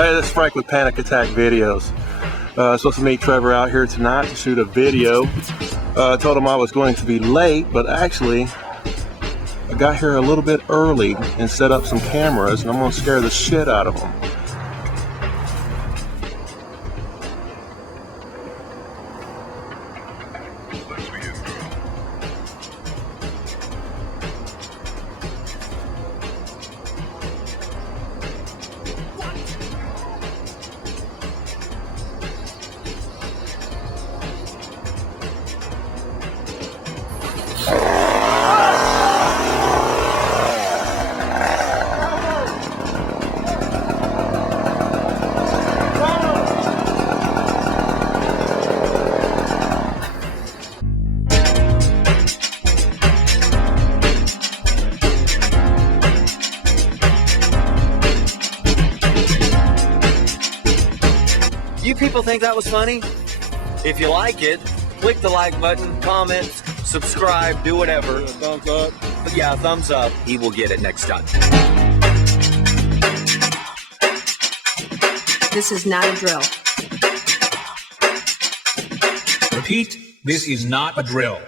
Hey, this is Frank with Panic Attack Videos. Supposed to meet Trevor out here tonight to shoot a video. Told him I was going to be late, but actually I got here a little bit early and set up some cameras, and I'm going to scare the shit out of them. You people think that was funny? If you like it, click the like button, comment, subscribe, do whatever. Thumbs up. But yeah, thumbs up. He will get it next time. This is not a drill. Repeat, this is not a drill.